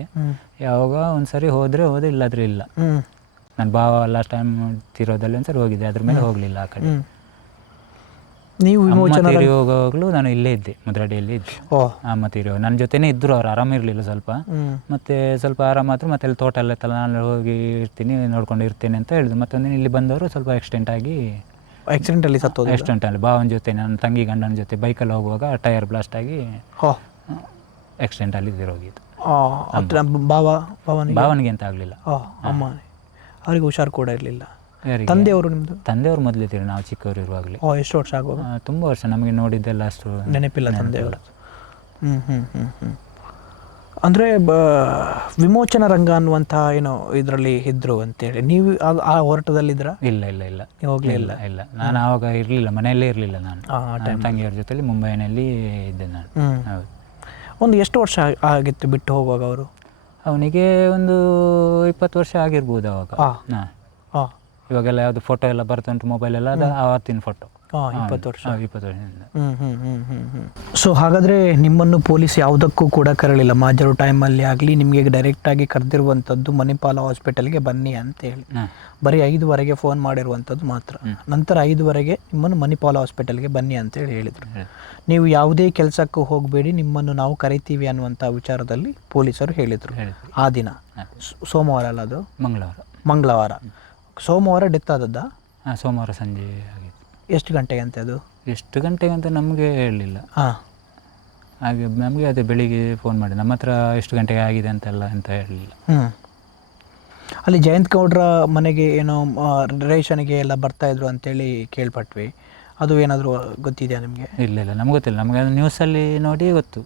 ಯಾವಾಗ ಒಂದ್ಸರಿ ಹೋದರೆ ಹೋದೆ ಇಲ್ಲಾದ್ರೆ ಇಲ್ಲ. ನನ್ನ ಭಾವ ಲಾಸ್ಟ್ ಟೈಮ್ ತಿರೋದಲ್ಲಿ ಒಂದು ಸರಿ ಹೋಗಿದ್ದೆ. ಅದ್ರ ಮೇಲೆ ಹೋಗಲಿಲ್ಲ ಆ ಕಡೆ. ನೀವು ವಿಮೋಚನಾ ತೀರಿ ಹೋಗುವಾಗಲೂ ನಾನು ಇಲ್ಲೇ ಇದ್ದೆ ಮುದ್ರಾಡಿಯಲ್ಲಿ ಇದ್ದೆ. ಅಮ್ಮ ತೀರಿ ನನ್ನ ಜೊತೆನೆ ಇದ್ರು ಅವ್ರು ಆರಾಮಿರಲಿಲ್ಲ ಸ್ವಲ್ಪ. ಮತ್ತೆ ಸ್ವಲ್ಪ ಆರಾಮಾದ್ರು ಮತ್ತೆ ಅಲ್ಲಿ ತೋಟ ಎಲ್ಲ ನಾನು ಹೋಗಿ ಇರ್ತೀನಿ ನೋಡ್ಕೊಂಡು ಇರ್ತೀನಿ ಅಂತ ಹೇಳಿದ್ರು. ಮತ್ತೊಂದಿನ ಇಲ್ಲಿ ಬಂದವರು ಸ್ವಲ್ಪ ಆಕ್ಸಿಡೆಂಟ್ ಆಗಿ ಆಕ್ಸಿಡೆಂಟಲ್ಲಿ ಸತ್ತೋದು ಆಕ್ಸಿಡೆಂಟ್ ಅಲ್ಲಿ ಭಾವನ ಜೊತೆ ನನ್ನ ತಂಗಿ ಗಂಡನ ಜೊತೆ ಬೈಕಲ್ಲಿ ಹೋಗುವಾಗ ಟೈರ್ ಬ್ಲಾಸ್ಟ್ ಆಗಿ ಆಕ್ಸಿಡೆಂಟ್ ಅಲ್ಲಿ ಭಾವ ಭಾವನಿಗೆ? ಭಾವನಿಗೆ ಅಂತ ಆಗಲಿಲ್ಲ. ಅಮ್ಮ ಅವರಿಗೆ ಹುಷಾರು ಕೂಡ ಇರಲಿಲ್ಲ. ತಂದೆಯವರು ನಿಮ್ಮದು ತಂದೆಯವರು ಮೊದಲಿದ್ದೀರಿ ನಾವು ಚಿಕ್ಕವರು ಇರುವಾಗಲೇ. ಓ ಎಷ್ಟು ವರ್ಷ ಆಗುವಾಗ? ತುಂಬ ವರ್ಷ ನಮಗೆ ನೋಡಿದ್ದೆಲ್ಲ ಅಷ್ಟು ನೆನಪಿಲ್ಲ ತಂದೆಯವರು. ಹ್ಞೂ ಹ್ಞೂ ಹ್ಞೂ ಹ್ಞೂ ಅಂದರೆ ಬ ವಿಮೋಚನಾ ರಂಗ ಅನ್ನುವಂಥ ಏನೋ ಇದರಲ್ಲಿ ಇದ್ರು ಅಂತೇಳಿ. ನೀವು ಆ- ಆ ಹೋರಾಟದಲ್ಲಿದ್ದೀರಾ ಇಲ್ಲ ಇಲ್ಲ ಇಲ್ಲ. ಹೋಗಲೇ ಇಲ್ಲ ಇಲ್ಲ. ನಾನು ಆವಾಗ ಇರಲಿಲ್ಲ ಮನೆಯಲ್ಲೇ ಇರಲಿಲ್ಲ ನಾನು. ನನ್ನ ತಂಗಿಯವ್ರ ಜೊತೆಲಿ ಮುಂಬೈನಲ್ಲಿ ಇದ್ದೆ ನಾನು. ಹೌದು. ಒಂದು ಎಷ್ಟು ವರ್ಷ ಆಗಿತ್ತು ಬಿಟ್ಟು ಹೋಗುವಾಗ ಅವರು? ಅವನಿಗೆ ಒಂದು ಇಪ್ಪತ್ತು ವರ್ಷ ಆಗಿರ್ಬೋದು ಅವಾಗ. ಹಾಂ. ಹಾಂ ಇವಾಗೆಲ್ಲ ಯಾವುದು ಫೋಟೋ ಎಲ್ಲ ಬರ್ತುಂಟು ಮೊಬೈಲ್ ಎಲ್ಲ ಅದು ಆವತ್ತಿನ ಫೋಟೋ ಇಪ್ಪತ್ತು ವರ್ಷ. ಇಪ್ಪತ್ತು ವರ್ಷದಿಂದ. ಸೊ ಹಾಗಾದ್ರೆ ನಿಮ್ಮನ್ನು ಪೊಲೀಸ್ ಯಾವುದಕ್ಕೂ ಕೂಡ ಕರಳಿಲ್ಲ ಮಾಜರು ಟೈಮಲ್ಲಿ ಆಗಲಿ ನಿಮಗೆ ಡೈರೆಕ್ಟಾಗಿ ಕರೆದಿರುವಂಥದ್ದು ಮಣಿಪಾಲ ಹಾಸ್ಪಿಟಲ್ಗೆ ಬನ್ನಿ ಅಂತ ಹೇಳಿ. ಬರೀ ಐದುವರೆಗೆ ಫೋನ್ ಮಾಡಿರುವಂಥದ್ದು ಮಾತ್ರ. ನಂತರ ಐದುವರೆಗೆ ನಿಮ್ಮನ್ನು ಮಣಿಪಾಲ ಹಾಸ್ಪಿಟಲ್ಗೆ ಬನ್ನಿ ಅಂತ ಹೇಳಿ ಹೇಳಿದರು. ನೀವು ಯಾವುದೇ ಕೆಲಸಕ್ಕೂ ಹೋಗಬೇಡಿ ನಿಮ್ಮನ್ನು ನಾವು ಕರಿತೀವಿ ಅನ್ನುವಂಥ ವಿಚಾರದಲ್ಲಿ ಪೊಲೀಸರು ಹೇಳಿದರು. ಆ ದಿನ. ಸೋಮವಾರ ಅಲ್ಲ ಅದು? ಮಂಗಳವಾರ. ಮಂಗಳವಾರ. ಸೋಮವಾರ ಡೆತ್ ಆದದ್ದ? ಹಾಂ ಸೋಮವಾರ ಸಂಜೆ ಆಗಿತ್ತು. ಎಷ್ಟು ಗಂಟೆಗೆ ಅಂತ ಅದು? ಎಷ್ಟು ಗಂಟೆಗೆ ಅಂತ ನಮಗೆ ಹೇಳಲಿಲ್ಲ. ಹಾಂ. ಹಾಗೆ ನಮಗೆ ಅದೇ ಬೆಳಿಗ್ಗೆ ಫೋನ್ ಮಾಡಿ ನಮ್ಮ ಹತ್ರ ಎಷ್ಟು ಗಂಟೆಗೆ ಆಗಿದೆ ಅಂತೆಲ್ಲ ಅಂತ ಹೇಳಲಿಲ್ಲ. ಹ್ಞೂ ಅಲ್ಲಿ ಜಯಂತ್ ಗೌಡ್ರ ಮನೆಗೆ ಏನೋ ರೇಷನ್ಗೆ ಎಲ್ಲ ಬರ್ತಾ ಇದ್ರು ಅಂತೇಳಿ ಕೇಳ್ಪಟ್ವಿ. ಅದು ಏನಾದರೂ ಗೊತ್ತಿದೆಯಾ ನಿಮಗೆ? ಇಲ್ಲ ಇಲ್ಲ ನಮ್ಗೆ ಗೊತ್ತಿಲ್ಲ. ನಮಗೆ ಅದು ನ್ಯೂಸಲ್ಲಿ ನೋಡಿ ಗೊತ್ತು.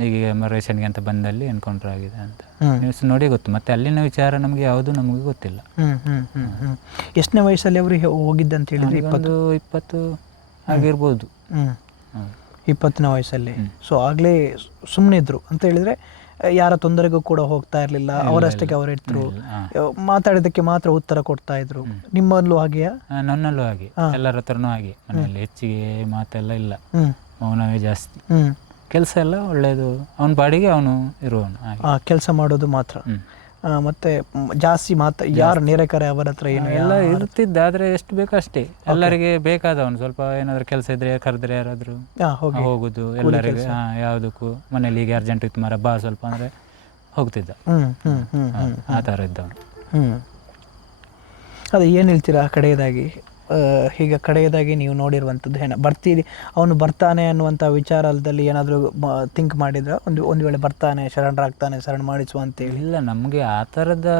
ಈಗ ಹೀಗೆ ರೇಷನ್ಗೆ ಅಂತ ಬಂದಲ್ಲಿ ಎನ್ಕೌಂಟರ್ ಆಗಿದೆ ಅಂತ. ಹ್ಮ್. ನ್ಯೂಸ್ ನೋಡಿ ಗೊತ್ತು. ಮತ್ತೆ ಅಲ್ಲಿನ ವಿಚಾರ ನಮಗೆ ಯಾವುದು ನಮಗೆ ಗೊತ್ತಿಲ್ಲ. ಹ್ಮ್ ಹ್ಮ್ ಹ್ಮ್ ಹ್ಮ್. ಎಷ್ಟನೇ ವಯಸ್ಸಲ್ಲಿ ಅವರು ಹೋಗಿದ್ದಂತ ಹೇಳಿದ್ರೆ ಇಪ್ಪತ್ತು? ಒಂದು ಇಪ್ಪತ್ತು ಆಗಿರ್ಬೋದು. ಹೌದು. ಇಪ್ಪತ್ತನೇ ವಯಸ್ಸಲ್ಲಿ. ಸೊ ಆಗಲೇ ಸುಮ್ಮನೆ ಇದ್ರು. ಅಂತ ಹೇಳಿದರೆ ಯಾರ ತೊಂದರೆಗೂ ಕೂಡ ಹೋಗ್ತಾ ಇರಲಿಲ್ಲ. ಅವರಷ್ಟಕ್ಕೆ ಅವರು ಇದ್ರು. ಮಾತಾಡಿದ್ದಕ್ಕೆ ಮಾತ್ರ ಉತ್ತರ ಕೊಡ್ತಾ ಇದ್ರು. ನಿಮ್ಮಲ್ಲೂ ಹಾಗೆಯಾ? ನನ್ನಲ್ಲೂ ಹಾಗೆ. ಎಲ್ಲರ ಹತ್ರನೂ ಹಾಗೆ. ಮನೆಯಲ್ಲಿ ಹೆಚ್ಚಿಗೆ ಮಾತೆಲ್ಲ ಇಲ್ಲ. ಮೌನವೇ ಜಾಸ್ತಿ. ಕೆಲಸ ಎಲ್ಲ ಒಳ್ಳೆಯದು ಅವನ ಬಾಡಿಗೆ ಅವನು ಇರುವವನು ಹಾಗೆ. ಕೆಲಸ ಮಾಡೋದು ಮಾತ್ರ. ಮತ್ತೆ ಜಾಸ್ತಿ ಮಾತ ಯಾರು ನೇರಕರೆ ಅವರ ಹತ್ರ ಏನು ಎಲ್ಲ ಇರ್ತಿದ್ದ ಆದ್ರೆ ಎಷ್ಟು ಬೇಕೋ ಅಷ್ಟೇ. ಎಲ್ಲರಿಗೆ ಬೇಕಾದವನು ಸ್ವಲ್ಪ ಏನಾದ್ರು ಕೆಲಸ ಇದ್ರೆ ಕರೆದ್ರೆ ಯಾರಾದ್ರೂ. ಹೋಗುದು ಎಲ್ಲರಿಗೆ ಯಾವುದಕ್ಕೂ. ಮನೇಲಿ ಈಗ ಅರ್ಜೆಂಟ್ ಇತ್ತು ಮರ ಬಾ ಸ್ವಲ್ಪ ಅಂದ್ರೆ ಹೋಗ್ತಿದ್ದ. ಆ ಥರ ಇದ್ದವನು. ಹ್ಮ್. ಅದೇ ಏನು ಹೇಳ್ತೀರಾ ಕಡೆಯದಾಗಿ? ಈಗ ಕಡೆಯದಾಗಿ ನೀವು ನೋಡಿರುವಂಥದ್ದು ಏನೋ ಬರ್ತೀರಿ ಅವನು ಬರ್ತಾನೆ ಅನ್ನುವಂಥ ವಿಚಾರದಲ್ಲಿ ಏನಾದರೂ ಥಿಂಕ್ ಮಾಡಿದ್ರೆ? ಒಂದು ಒಂದು ವೇಳೆ ಬರ್ತಾನೆ ಶರಣರಾಗ್ತಾನೆ ಶರಣ ಮಾಡಿಸುವ ಅಂತೇಳಿ ಇಲ್ಲ ನಮಗೆ ಆ ಥರದ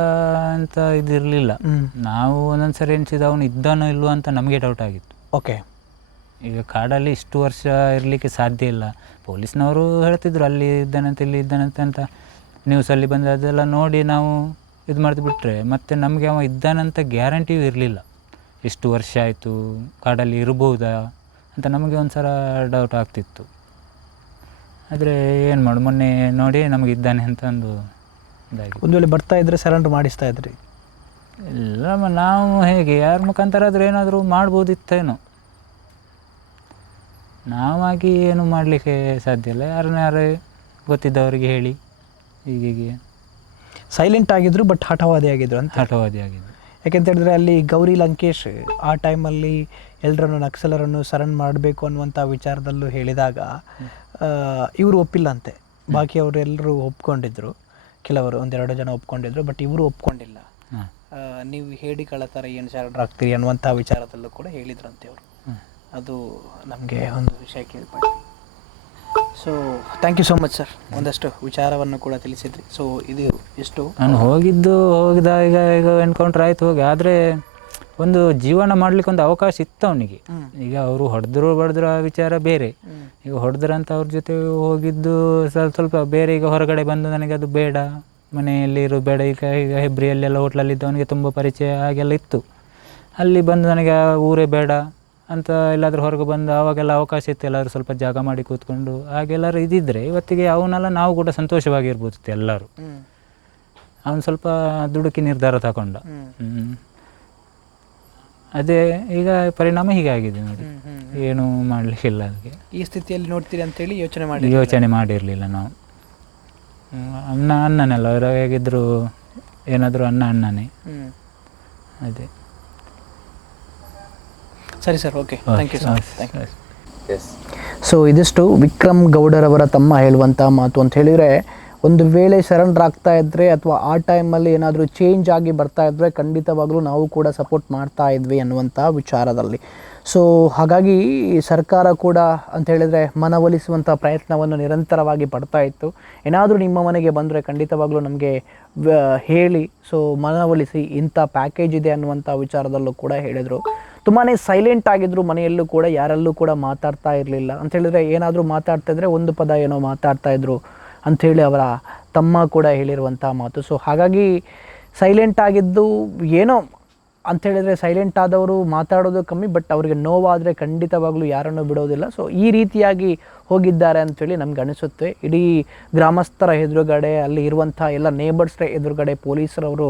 ಅಂತ ಇದಿರಲಿಲ್ಲ. ನಾವು ಒಂದೊಂದು ಸರಿ ಎನಿಸಿದ ಅವನು ಇದ್ದಾನೋ ಇಲ್ವೋ ಅಂತ ನಮಗೆ ಡೌಟ್ ಆಗಿತ್ತು. ಓಕೆ ಈಗ ಕಾಡಲ್ಲಿ ಇಷ್ಟು ವರ್ಷ ಇರಲಿಕ್ಕೆ ಸಾಧ್ಯ ಇಲ್ಲ. ಪೊಲೀಸ್ನವರು ಹೇಳ್ತಿದ್ರು ಅಲ್ಲಿ ಇದ್ದಾನಂತ ಇಲ್ಲಿ ಇದ್ದಾನಂತ ಅಂತ ನ್ಯೂಸಲ್ಲಿ ಬಂದ ಅದೆಲ್ಲ ನೋಡಿ ನಾವು ಇದು ಮಾಡಿದ್ಬಿಟ್ರೆ ಮತ್ತೆ ನಮಗೆ ಅವ ಇದ್ದಾನಂತ ಗ್ಯಾರಂಟಿಯೂ ಇರಲಿಲ್ಲ. ಇಷ್ಟು ವರ್ಷ ಆಯಿತು ಕಾಡಲ್ಲಿ ಇರ್ಬೋದಾ ಅಂತ ನಮಗೆ ಒಂದು ಸಲ ಡೌಟ್ ಆಗ್ತಿತ್ತು. ಆದರೆ ಏನು ಮಾಡು ಮೊನ್ನೆ ನೋಡಿ ನಮಗೆ ಇದ್ದಾನೆ ಅಂತ ಒಂದು ಇದಾಗಿ ಒಂದು ವೇಳೆ ಬರ್ತಾ ಇದ್ರೆ ಸರೆಂಡರ್ ಮಾಡಿಸ್ತಾ ಇದ್ರಿ? ಇಲ್ಲ ನಾವು ಹೇಗೆ ಯಾರ ಮುಖಾಂತರ ಆದರೂ ಏನಾದರೂ ಮಾಡ್ಬೋದಿತ್ತೇನೋ. ನಾವಾಗಿ ಏನು ಮಾಡಲಿಕ್ಕೆ ಸಾಧ್ಯ ಇಲ್ಲ ಯಾರನ್ನ ಯಾರು ಗೊತ್ತಿದ್ದವರಿಗೆ ಹೇಳಿ ಹೀಗೆ ಸೈಲೆಂಟ್ ಆಗಿದ್ರು ಬಟ್ ಹಠವಾದಿ ಆಗಿದ್ರು ಅಂತ? ಹಠವಾದಿ ಆಗಿದೆ ಯಾಕೆಂತ ಹೇಳಿದ್ರೆ ಅಲ್ಲಿ ಗೌರಿ ಲಂಕೇಶ್ ಆ ಟೈಮಲ್ಲಿ ಎಲ್ಲರನ್ನು ನಕ್ಸಲರನ್ನು ಸರಣ್ ಮಾಡಬೇಕು ಅನ್ನುವಂಥ ವಿಚಾರದಲ್ಲೂ ಹೇಳಿದಾಗ ಇವರು ಒಪ್ಪಿಲ್ಲ ಅಂತೆ ಬಾಕಿ ಅವರೆಲ್ಲರೂ ಒಪ್ಕೊಂಡಿದ್ರು. ಕೆಲವರು ಒಂದೆರಡು ಜನ ಒಪ್ಕೊಂಡಿದ್ರು ಬಟ್ ಇವರು ಒಪ್ಕೊಂಡಿಲ್ಲ. ನೀವು ಹೇಳಿ ಕಳತಾರ ಏನು ಶರಣರಾಗ್ತೀರಿ ಅನ್ನುವಂಥ ವಿಚಾರದಲ್ಲೂ ಕೂಡ ಹೇಳಿದ್ರಂತೆ ಅವರು. ಅದು ನಮಗೆ ಒಂದು ವಿಷಯ ಕೇಳ್ಪಟ್ಟು so thank you so much sir ಒಂದಷ್ಟು ವಿಚಾರವನ್ನು ಕೂಡ ತಿಳಿಸಿದ್ರಿ. ಸೊ ಇದು ಎಷ್ಟು? ನಾನು ಹೋಗಿದ್ದು ಹೋಗಿದ ಈಗ ಈಗ ಎನ್ಕೌಂಟ್ರ್ ಆಯ್ತು ಹೋಗಿ. ಆದರೆ ಒಂದು ಜೀವನ ಮಾಡ್ಲಿಕ್ಕೆ ಒಂದು ಅವಕಾಶ ಇತ್ತು ಅವನಿಗೆ. ಈಗ ಅವರು ಹೊಡೆದ್ರು ಬಡಿದ್ರು ಆ ವಿಚಾರ ಬೇರೆ. ಈಗ ಹೊಡೆದ್ರಂತ ಅವ್ರ ಜೊತೆ ಹೋಗಿದ್ದು ಸ್ವಲ್ಪ ಸ್ವಲ್ಪ ಬೇರೆ. ಈಗ ಹೊರಗಡೆ ಬಂದು ನನಗೆ ಅದು ಬೇಡ. ಮನೆಯಲ್ಲಿ ಇರೋ ಬೇಡ. ಈಗ ಈಗ ಹೆಬ್ರಿಯಲ್ಲೆಲ್ಲ ಹೋಟ್ಲಲ್ಲಿ ಇದ್ದವನಿಗೆ ತುಂಬ ಪರಿಚಯ ಹಾಗೆಲ್ಲ ಇತ್ತು. ಅಲ್ಲಿ ಬಂದು ನನಗೆ ಆ ಊರೇ ಬೇಡ. ಅಂತ ಎಲ್ಲಾದರೂ ಹೊರಗೆ ಬಂದು ಆವಾಗೆಲ್ಲ ಅವಕಾಶ ಇತ್ತು ಎಲ್ಲರೂ ಸ್ವಲ್ಪ ಜಾಗ ಮಾಡಿ ಕೂತ್ಕೊಂಡು ಹಾಗೆಲ್ಲರೂ ಇದ್ದಿದ್ರೆ ಇವತ್ತಿಗೆ ಅವನ್ನೆಲ್ಲ ನಾವು ಕೂಡ ಸಂತೋಷವಾಗಿರ್ಬೋದಿತ್ತು ಎಲ್ಲರೂ. ಅವನು ಸ್ವಲ್ಪ ದುಡುಕಿ ನಿರ್ಧಾರ ತಗೊಂಡ. ಅದೇ ಈಗ ಪರಿಣಾಮ ಹೀಗಾಗಿದೆ ನೋಡಿ. ಏನು ಮಾಡಲಿಕ್ಕಿಲ್ಲ ಅದಕ್ಕೆ ಈ ಸ್ಥಿತಿಯಲ್ಲಿ ನೋಡ್ತೀರಿ ಅಂತೇಳಿ ಯೋಚನೆ ಮಾಡಿ ಯೋಚನೆ ಮಾಡಿರಲಿಲ್ಲ ನಾವು. ಅಣ್ಣ ಅನ್ನ ಅನ್ನನೆಲ್ಲ ಅವರು ಹೇಗಿದ್ರು ಏನಾದರೂ ಅನ್ನ ಅಣ್ಣನೇ. ಹ್ಮ್. ಅದೇ. ಸರಿ sir okay thank you sir thank you yes so ಇದಿಷ್ಟು ವಿಕ್ರಮ್ ಗೌಡರವರ ತಮ್ಮ ಹೇಳುವಂಥ ಮಾತು ಅಂತ ಹೇಳಿದರೆ ಒಂದು ವೇಳೆ ಸರೆಂಡರ್ ಆಗ್ತಾ ಇದ್ದರೆ ಅಥವಾ ಆ ಟೈಮಲ್ಲಿ ಏನಾದರೂ ಚೇಂಜ್ ಆಗಿ ಬರ್ತಾ ಇದ್ದರೆ ಖಂಡಿತವಾಗಲೂ ನಾವು ಕೂಡ ಸಪೋರ್ಟ್ ಮಾಡ್ತಾ ಇದ್ವಿ ಅನ್ನುವಂಥ ವಿಚಾರದಲ್ಲಿ. ಸೊ ಹಾಗಾಗಿ ಸರ್ಕಾರ ಕೂಡ ಅಂತ ಹೇಳಿದರೆ ಮನವೊಲಿಸುವಂಥ ಪ್ರಯತ್ನವನ್ನು ನಿರಂತರವಾಗಿ ಪಡ್ತಾ ಇತ್ತು. ಏನಾದರೂ ನಿಮ್ಮ ಮನೆಗೆ ಬಂದರೆ ಖಂಡಿತವಾಗ್ಲೂ ನಮಗೆ ಹೇಳಿ. ಸೊ ಮನವೊಲಿಸಿ ಇಂಥ ಪ್ಯಾಕೇಜ್ ಇದೆ ಅನ್ನುವಂಥ ವಿಚಾರದಲ್ಲೂ ಕೂಡ ಹೇಳಿದರು. ತುಂಬಾ ಸೈಲೆಂಟ್ ಆಗಿದ್ರು ಮನೆಯಲ್ಲೂ ಕೂಡ ಯಾರಲ್ಲೂ ಕೂಡ ಮಾತಾಡ್ತಾ ಇರಲಿಲ್ಲ. ಅಂತ ಹೇಳಿದ್ರೆ ಏನಾದರೂ ಮಾತಾಡ್ತಾ ಇದ್ರೆ ಒಂದು ಪದ ಏನೋ ಮಾತಾಡ್ತಾ ಇದ್ರು ಅಂಥೇಳಿ ಅವರ ತಮ್ಮ ಕೂಡ ಹೇಳಿರುವಂಥ ಮಾತು. ಸೊ ಹಾಗಾಗಿ ಸೈಲೆಂಟ್ ಆಗಿದ್ದು ಏನೋ ಅಂತ ಹೇಳಿದ್ರೆ ಸೈಲೆಂಟ್ ಆದವರು ಮಾತಾಡೋದು ಕಮ್ಮಿ ಬಟ್ ಅವರಿಗೆ ನೋವಾದರೆ ಖಂಡಿತವಾಗ್ಲೂ ಯಾರನ್ನು ಬಿಡೋದಿಲ್ಲ. ಸೊ ಈ ರೀತಿಯಾಗಿ ಹೋಗಿದ್ದಾರೆ ಅಂಥೇಳಿ ನಮ್ಗೆ ಅನಿಸುತ್ತೆ. ಇಡೀ ಗ್ರಾಮಸ್ಥರ ಎದುರುಗಡೆ ಅಲ್ಲಿ ಇರುವಂಥ ಎಲ್ಲ ನೇಬರ್ಸ್ರ ಎದುರುಗಡೆ ಪೊಲೀಸರವರು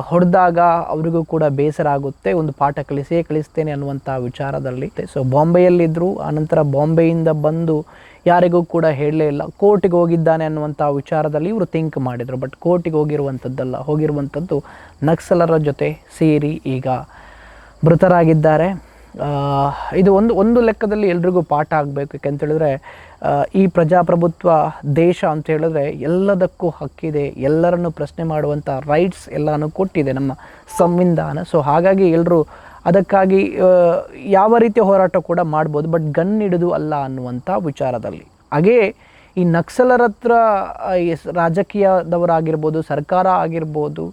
ಹೊಡೆದಾಗ ಅವರಿಗೂ ಕೂಡ ಬೇಸರ ಆಗುತ್ತೆ. ಒಂದು ಪಾಠ ಕಲಿಸೇ ಕಲಿಸ್ತೇನೆ ಅನ್ನುವಂಥ ವಿಚಾರದಲ್ಲಿ. ಸೊ ಬಾಂಬೆಯಲ್ಲಿದ್ದರು ಆನಂತರ ಬಾಂಬೆಯಿಂದ ಬಂದು ಯಾರಿಗೂ ಕೂಡ ಹೇಳಲೇ ಇಲ್ಲ. ಕೋರ್ಟಿಗೆ ಹೋಗಿದ್ದಾನೆ ಅನ್ನುವಂಥ ವಿಚಾರದಲ್ಲಿ ಇವರು ಥಿಂಕ್ ಮಾಡಿದರು. ಬಟ್ ಕೋರ್ಟಿಗೆ ಹೋಗಿರುವಂಥದ್ದಲ್ಲ. ಹೋಗಿರುವಂಥದ್ದು ನಕ್ಸಲರ ಜೊತೆ ಸೇರಿ ಈಗ ಮೃತರಾಗಿದ್ದಾರೆ. ಇದು ಒಂದು ಒಂದು ಲೆಕ್ಕದಲ್ಲಿ ಎಲ್ರಿಗೂ ಪಾಠ ಆಗಬೇಕು. ಯಾಕೆಂತ ಹೇಳಿದ್ರೆ ಆ, ಈ ಪ್ರಜಾಪ್ರಭುತ್ವ ದೇಶ ಅಂತ ಹೇಳಿದ್ರೆ ಎಲ್ಲದಕ್ಕೂ ಹಕ್ಕಿದೆ, ಎಲ್ಲರನ್ನು ಪ್ರಶ್ನೆ ಮಾಡುವಂಥ ರೈಟ್ಸ್ ಎಲ್ಲನೂ ಕೊಟ್ಟಿದೆ ನಮ್ಮ ಸಂವಿಧಾನ. ಸೊ ಹಾಗಾಗಿ ಎಲ್ಲರೂ ಅದಕ್ಕಾಗಿ ಯಾವ ರೀತಿಯ ಹೋರಾಟ ಕೂಡ ಮಾಡ್ಬೋದು ಬಟ್ ಗನ್ ಹಿಡಿದು ಅಲ್ಲ ಅನ್ನುವಂಥ ವಿಚಾರದಲ್ಲಿ. ಹಾಗೇ ಈ ನಕ್ಸಲರ ಹತ್ರ ರಾಜಕೀಯದವರಾಗಿರ್ಬೋದು, ಸರ್ಕಾರ ಆಗಿರ್ಬೋದು,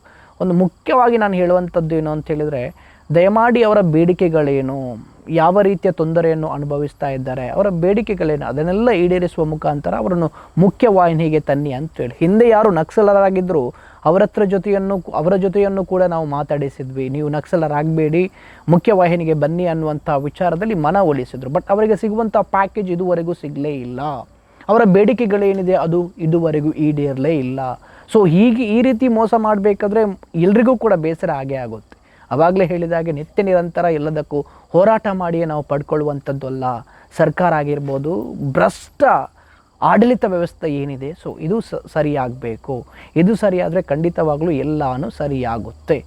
ಒಂದು ಮುಖ್ಯವಾಗಿ ನಾನು ಹೇಳುವಂಥದ್ದು ಏನು ಅಂತ ಹೇಳಿದರೆ, ದಯಮಾಡಿ ಅವರ ಬೇಡಿಕೆಗಳೇನು? ಯಾವ ರೀತಿಯ ತೊಂದರೆಯನ್ನು ಅನುಭವಿಸ್ತಾ ಇದ್ದಾರೆ, ಅವರ ಬೇಡಿಕೆಗಳೇನು, ಅದನ್ನೆಲ್ಲ ಈಡೇರಿಸುವ ಮುಖಾಂತರ ಅವರನ್ನು ಮುಖ್ಯವಾಹಿನಿಗೆ ತನ್ನಿ ಅಂತೇಳಿ ಹಿಂದೆ ಯಾರು ನಕ್ಸಲರಾಗಿದ್ದರೂ ಅವರ ಹತ್ರ ಜೊತೆಯನ್ನು, ಅವರ ಜೊತೆಯನ್ನು ಕೂಡ ನಾವು ಮಾತಾಡಿಸಿದ್ವಿ. ನೀವು ನಕ್ಸಲರಾಗಬೇಡಿ, ಮುಖ್ಯವಾಹಿನಿಗೆ ಬನ್ನಿ ಅನ್ನುವಂಥ ವಿಚಾರದಲ್ಲಿ ಮನವೊಲಿಸಿದ್ರು ಬಟ್ ಅವರಿಗೆ ಸಿಗುವಂಥ ಪ್ಯಾಕೇಜ್ ಇದುವರೆಗೂ ಸಿಗಲೇ ಇಲ್ಲ. ಅವರ ಬೇಡಿಕೆಗಳೇನಿದೆ ಅದು ಇದುವರೆಗೂ ಈಡೇರಲೇ ಇಲ್ಲ. ಸೊ ಹೀಗೆ ಈ ರೀತಿ ಮೋಸ ಮಾಡಬೇಕಾದ್ರೆ ಎಲ್ರಿಗೂ ಕೂಡ ಬೇಸರ ಆಗೇ ಆಗುತ್ತೆ. ಆವಾಗಲೇ ಹೇಳಿದಾಗೆ ನಿತ್ಯ ನಿರಂತರ ಎಲ್ಲದಕ್ಕೂ ಹೋರಾಟ ಮಾಡಿಯೇ ನಾವು ಪಡ್ಕೊಳ್ಳುವಂಥದ್ದು ಅಲ್ಲ ಸರ್ಕಾರ ಆಗಿರ್ಬೋದು, ಭ್ರಷ್ಟ ಆಡಳಿತ ವ್ಯವಸ್ಥೆ ಏನಿದೆ, ಸೊ ಇದು ಸರಿಯಾಗಬೇಕು. ಇದು ಸರಿಯಾದರೆ ಖಂಡಿತವಾಗಲೂ ಎಲ್ಲನೂ ಸರಿಯಾಗುತ್ತೆ.